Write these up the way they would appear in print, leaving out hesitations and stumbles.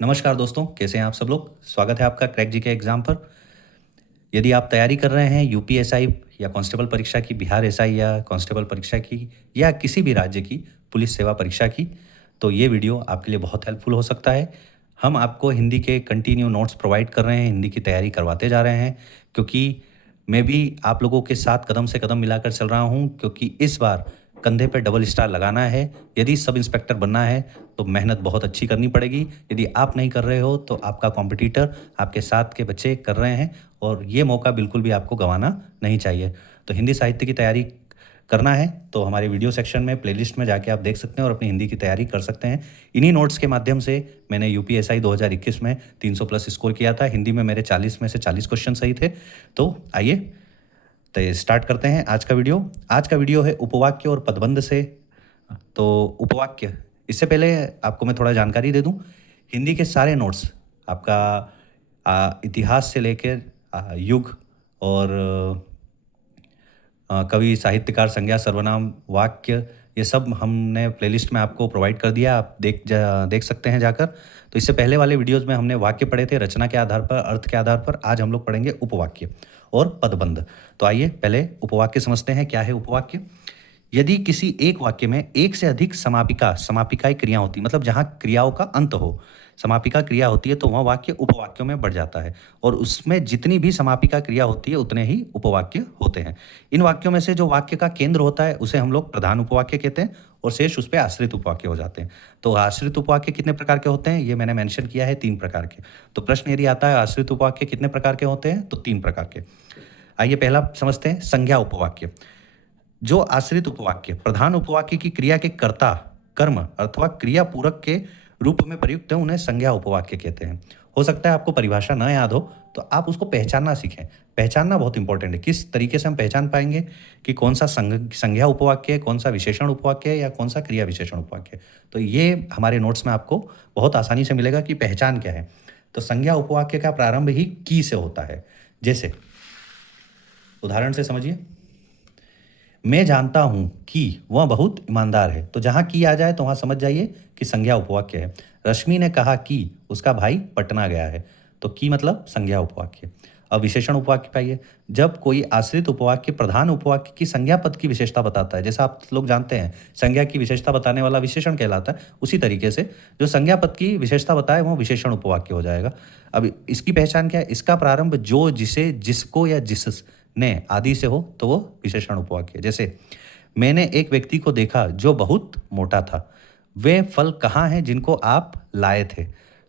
नमस्कार दोस्तों, कैसे हैं आप सब लोग। स्वागत है आपका क्रैक जी के एग्ज़ाम पर। यदि आप तैयारी कर रहे हैं यूपीएसआई या कांस्टेबल परीक्षा की, बिहार एसआई या कांस्टेबल परीक्षा की, या किसी भी राज्य की पुलिस सेवा परीक्षा की, तो ये वीडियो आपके लिए बहुत हेल्पफुल हो सकता है। हम आपको हिंदी के कंटिन्यू नोट्स प्रोवाइड कर रहे हैं, हिंदी की तैयारी करवाते जा रहे हैं, क्योंकि मैं भी आप लोगों के साथ कदम से कदम मिलाकर चल रहा हूँ, क्योंकि इस बार कंधे पे डबल स्टार लगाना है। यदि सब इंस्पेक्टर बनना है तो मेहनत बहुत अच्छी करनी पड़ेगी। यदि आप नहीं कर रहे हो तो आपका कॉम्पिटिटर, आपके साथ के बच्चे कर रहे हैं, और ये मौका बिल्कुल भी आपको गंवाना नहीं चाहिए। तो हिंदी साहित्य की तैयारी करना है तो हमारे वीडियो सेक्शन में प्लेलिस्ट में जाके आप देख सकते हैं और अपनी हिंदी की तैयारी कर सकते हैं। इन्हीं नोट्स के माध्यम से मैंने यूपीएसआई 2021 में 300 प्लस स्कोर किया था। हिंदी में मेरे 40 में से 40 क्वेश्चन सही थे। तो आइए तो स्टार्ट करते हैं आज का वीडियो। आज का वीडियो है उपवाक्य और पदबंध से। तो उपवाक्य, इससे पहले आपको मैं थोड़ा जानकारी दे दूं। हिंदी के सारे नोट्स आपका इतिहास से लेकर युग और कवि, साहित्यकार, संज्ञा, सर्वनाम, वाक्य, ये सब हमने प्लेलिस्ट में आपको प्रोवाइड कर दिया। आप देख सकते हैं जाकर। तो इससे पहले वाले वीडियोज़ में हमने वाक्य पढ़े थे रचना के आधार पर, अर्थ के आधार पर। आज हम लोग पढ़ेंगे उपवाक्य और पदबंध। तो आइए पहले उपवाक्य समझते हैं। क्या है उपवाक्य? यदि किसी एक वाक्य में एक से अधिक समापिकाएं क्रिया होती, मतलब जहाँ क्रियाओं का अंत हो, समापिका क्रिया होती है, तो वह वाक्य उपवाक्यों में बढ़ जाता है। और उसमें जितनी भी समापिका क्रिया होती है उतने ही उपवाक्य होते हैं। इन वाक्यों में से जो वाक्य का केंद्र होता है उसे हम लोग प्रधान उपवाक्य कहते हैं, और शेष उस पर आश्रित उपवाक्य हो जाते हैं। तो आश्रित उपवाक्य कितने प्रकार के होते हैं, ये मैंने मेंशन किया है, 3 प्रकार के। तो प्रश्न यदि आता है आश्रित उपवाक्य कितने प्रकार के होते हैं, तो 3 प्रकार के। आइए पहला समझते हैं, संज्ञा उपवाक्य। जो आश्रित उपवाक्य प्रधान उपवाक्य की क्रिया के कर्ता, कर्म अथवा क्रिया पूरक के रूप में प्रयुक्त है, उन्हें संज्ञा उपवाक्य कहते हैं। हो सकता है आपको परिभाषा न याद हो, तो आप उसको पहचानना सीखें। पहचानना बहुत इंपॉर्टेंट है। किस तरीके से हम पहचान पाएंगे कि कौन सा संज्ञा उपवाक्य है, कौन सा विशेषण उपवाक्य है, या कौन सा क्रिया विशेषण उपवाक्य है। तो ये हमारे नोट्स में आपको बहुत आसानी से मिलेगा कि पहचान क्या है। तो संज्ञा उपवाक्य का प्रारंभ ही की से होता है। जैसे उदाहरण से समझिए, मैं जानता हूं कि वह बहुत ईमानदार है। तो जहां की आ जाए तो वहां समझ जाइए कि संज्ञा उपवाक्य है। रश्मि ने कहा कि उसका भाई पटना गया है। तो की मतलब संज्ञा उपवाक्य। अब विशेषण उपवाक्य पाइए। जब कोई आश्रित उपवाक्य प्रधान उपवाक्य की संज्ञा पद की विशेषता बताता है, जैसा आप लोग जानते हैं संज्ञा की विशेषता बताने वाला विशेषण कहलाता है, उसी तरीके से जो संज्ञा पद की विशेषता बताए वो विशेषण उपवाक्य हो जाएगा। अब इसकी पहचान क्या है? इसका प्रारंभ जो, जिसे, जिसको या जिस ने आदि से हो तो वो विशेषण उपवाक्य। जैसे मैंने एक व्यक्ति को देखा जो बहुत मोटा था। वे फल कहाँ हैं जिनको आप लाए थे?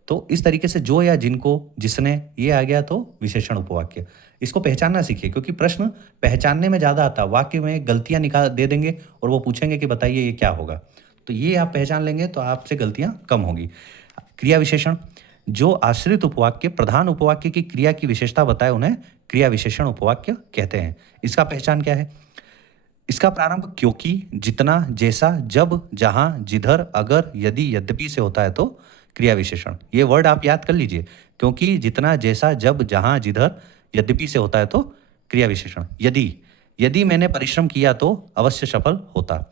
तो इस तरीके से जो या जिनको, जिसने, ये आ गया तो विशेषण उपवाक्य। इसको पहचानना सीखिए, क्योंकि प्रश्न पहचानने में ज़्यादा आता है। वाक्य में गलतियां निकाल दे देंगे और वो पूछेंगे कि बताइए ये क्या होगा। तो ये आप पहचान लेंगे तो आपसे गलतियां कम होगी। क्रिया विशेषण, जो आश्रित उपवाक्य प्रधान उपवाक्य की क्रिया की विशेषता बताए उन्हें क्रिया विशेषण उपवाक्य कहते हैं। इसका पहचान क्या है? इसका प्रारंभ क्योंकि, जितना, जैसा, जब, जहां, जिधर, अगर, यदि, यद्यपि से होता है तो क्रिया विशेषण। ये वर्ड आप याद कर लीजिए। क्योंकि, जितना, जैसा, जब, जहां, जिधर, यद्यपि से होता है तो क्रिया विशेषण। यदि, यदि मैंने परिश्रम किया तो अवश्य सफल होता।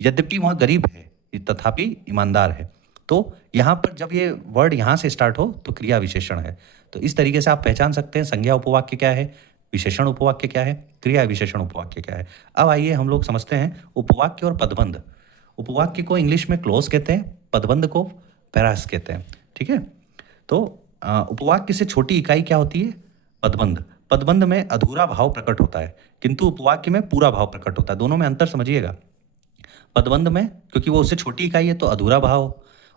यद्यपि वह गरीब है तथापि ईमानदार है। तो यहाँ पर जब ये वर्ड यहाँ से स्टार्ट हो तो क्रिया विशेषण है। तो इस तरीके से आप पहचान सकते हैं संज्ञा उपवाक्य क्या है, विशेषण उपवाक्य क्या है, क्रिया विशेषण उपवाक्य क्या है। अब आइए हम लोग समझते हैं उपवाक्य और पदबंध। उपवाक्य को इंग्लिश में क्लोज कहते हैं, पदबंध को पैरास कहते हैं। ठीक है। तो उपवाक्य से छोटी इकाई क्या होती है? पदबंध। पदबंध में अधूरा भाव प्रकट होता है, किंतु उपवाक्य में पूरा भाव प्रकट होता है। दोनों में अंतर समझिएगा। पदबंध में क्योंकि वो उससे छोटी इकाई है तो अधूरा भाव,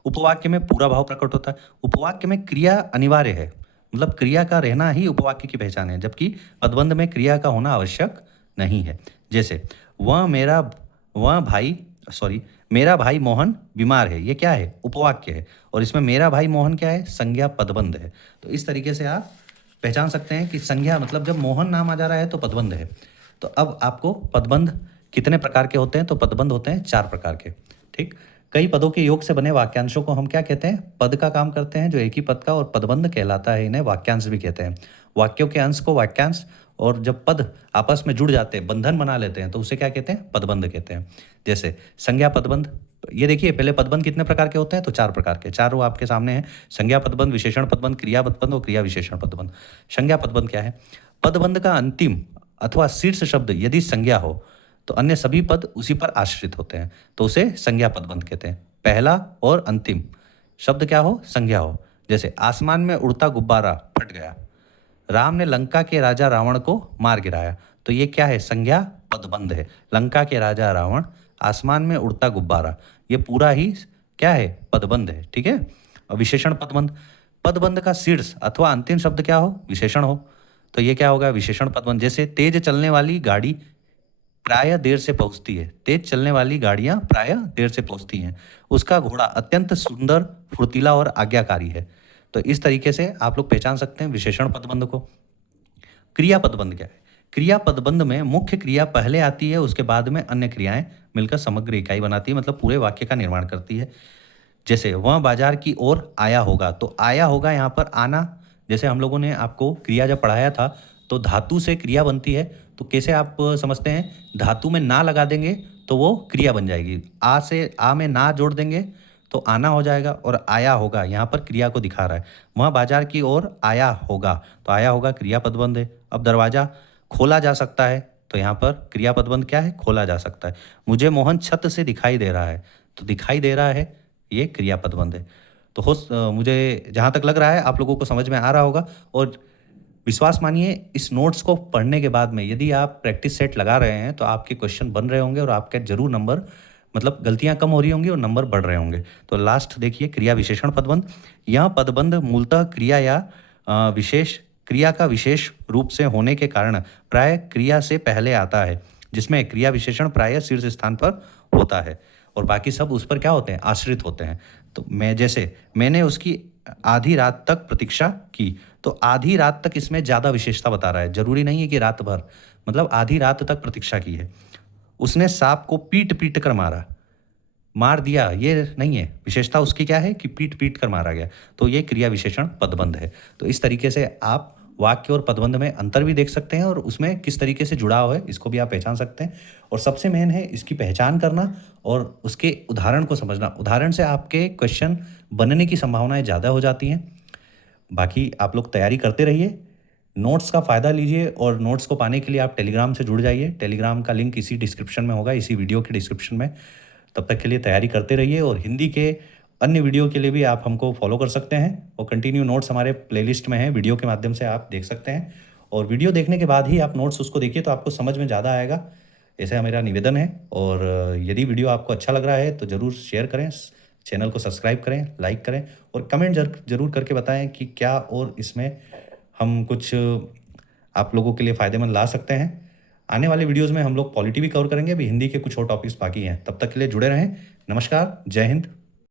उपवाक्य में पूरा भाव प्रकट होता है। उपवाक्य में क्रिया अनिवार्य है, मतलब क्रिया का रहना ही उपवाक्य की पहचान है, जबकि पदबंध में क्रिया का होना आवश्यक नहीं है। जैसे वह भाई सॉरी मेरा भाई मोहन बीमार है, ये क्या है? उपवाक्य है। और इसमें मेरा भाई मोहन क्या है? संज्ञा पदबंध है। तो इस तरीके से आप पहचान सकते हैं कि संज्ञा मतलब जब मोहन नाम आ जा रहा है तो पदबंध है। तो अब आपको पदबंध कितने प्रकार के होते हैं? तो पदबंध होते हैं 4 प्रकार के। ठीक। कई पदों के योग से बने वाक्यांशों को हम क्या कहते हैं? पद का काम करते हैं, जो एक ही पद का, और पदबंध कहलाता है। इन्हें वाक्यांश भी कहते हैं। वाक्यों के अंश को वाक्यांश, और जब पद आपस में जुड़ जाते हैं, बंधन बना लेते हैं, तो उसे क्या कहते हैं? पदबंध कहते हैं। जैसे संज्ञा पदबंध, तो ये देखिए पहले पदबंध कितने प्रकार के होते हैं, तो 4 प्रकार के, चारों आपके सामने हैं। संज्ञा पदबंध, विशेषण पदबंध, क्रिया पदबंध और क्रिया विशेषण पदबंध। संज्ञा पदबंध क्या है? पदबंध का अंतिम अथवा शीर्ष शब्द यदि संज्ञा हो तो अन्य सभी पद उसी पर आश्रित होते हैं, तो उसे संज्ञा पदबंध कहते हैं। पहला और अंतिम शब्द क्या हो? संज्ञा हो। जैसे आसमान में उड़ता गुब्बारा फट गया, राम ने लंका के राजा रावण को मार गिराया, तो ये क्या है? संज्ञा पदबंध है। लंका के राजा रावण, आसमान में उड़ता गुब्बारा, ये पूरा ही क्या है? पदबंध है। ठीक है। और विशेषण पदबंध, पदबंध का शीर्ष अथवा अंतिम शब्द क्या हो? विशेषण हो, तो ये क्या होगा? विशेषण पदबंध। जैसे तेज चलने वाली गाड़ी प्रायः देर से पहुंचती है, तेज चलने वाली गाड़ियां प्रायः देर से पहुंचती हैं, उसका घोड़ा अत्यंत सुंदर, फुर्तीला और आज्ञाकारी है। तो इस तरीके से आप लोग पहचान सकते हैं विशेषण पदबंध को। क्रिया पदबंध क्या है? क्रिया पदबंध में मुख्य क्रिया पहले आती है, उसके बाद में अन्य क्रियाएं मिलकर समग्र इकाई बनाती है, मतलब पूरे वाक्य का निर्माण करती है। जैसे वह बाजार की ओर आया होगा, तो आया होगा यहाँ पर आना। जैसे हम लोगों ने आपको क्रिया जब पढ़ाया था तो धातु से क्रिया बनती है, तो कैसे आप समझते हैं? धातु में ना लगा देंगे तो वो क्रिया बन जाएगी। आ से आ में ना जोड़ देंगे तो आना हो जाएगा, और आया होगा यहाँ पर क्रिया को दिखा रहा है। वह बाजार की ओर आया होगा, तो आया होगा क्रिया पदबंध है। अब दरवाजा खोला जा सकता है, तो यहाँ पर क्रिया पदबंध क्या है? खोला जा सकता है। मुझे मोहन छत से दिखाई दे रहा है, तो दिखाई दे रहा है, ये क्रिया पदबंध है। तो मुझे जहाँ तक लग रहा है आप लोगों को समझ में आ रहा होगा। और विश्वास मानिए, इस नोट्स को पढ़ने के बाद में यदि आप प्रैक्टिस सेट लगा रहे हैं तो आपके क्वेश्चन बन रहे होंगे, और आपके जरूर नंबर, मतलब गलतियां कम हो रही होंगी और नंबर बढ़ रहे होंगे। तो लास्ट देखिए, क्रिया विशेषण पदबंध। यह पदबंध मूलतः क्रिया या विशेष क्रिया का विशेष रूप से होने के कारण प्राय क्रिया से पहले आता है, जिसमें क्रिया विशेषण प्राय शीर्ष स्थान पर होता है और बाकी सब उस पर क्या होते हैं? आश्रित होते हैं। तो मैंने उसकी आधी रात तक प्रतीक्षा की, तो आधी रात तक इसमें ज़्यादा विशेषता बता रहा है, जरूरी नहीं है कि रात भर, मतलब आधी रात तक प्रतीक्षा की है। उसने सांप को पीट पीट कर मारा, मार दिया ये नहीं है, विशेषता उसकी क्या है? कि पीट पीट कर मारा गया, तो ये क्रिया विशेषण पदबंध है। तो इस तरीके से आप वाक्य और पदबंध में अंतर भी देख सकते हैं, और उसमें किस तरीके से जुड़ाव है इसको भी आप पहचान सकते हैं। और सबसे मेन है इसकी पहचान करना और उसके उदाहरण को समझना। उदाहरण से आपके क्वेश्चन बनने की संभावनाएं ज़्यादा हो जाती हैं। बाकी आप लोग तैयारी करते रहिए, नोट्स का फ़ायदा लीजिए, और नोट्स को पाने के लिए आप टेलीग्राम से जुड़ जाइए। टेलीग्राम का लिंक इसी डिस्क्रिप्शन में होगा, इसी वीडियो के डिस्क्रिप्शन में। तब तक के लिए तैयारी करते रहिए, और हिंदी के अन्य वीडियो के लिए भी आप हमको फॉलो कर सकते हैं, और कंटिन्यू नोट्स हमारे प्लेलिस्ट में हैं, वीडियो के माध्यम से आप देख सकते हैं। और वीडियो देखने के बाद ही आप नोट्स उसको देखिए, तो आपको समझ में ज़्यादा आएगा, ऐसा मेरा निवेदन है। और यदि वीडियो आपको अच्छा लग रहा है तो ज़रूर शेयर करें, चैनल को सब्सक्राइब करें, लाइक करें, और कमेंट जरूर करके बताएं कि क्या और इसमें हम कुछ आप लोगों के लिए फ़ायदेमंद ला सकते हैं। आने वाले वीडियोज़ में हम लोग पॉलिटी भी कवर करेंगे, अभी हिंदी के कुछ और टॉपिक्स बाकी हैं। तब तक के लिए जुड़े रहें। नमस्कार, जय हिंद।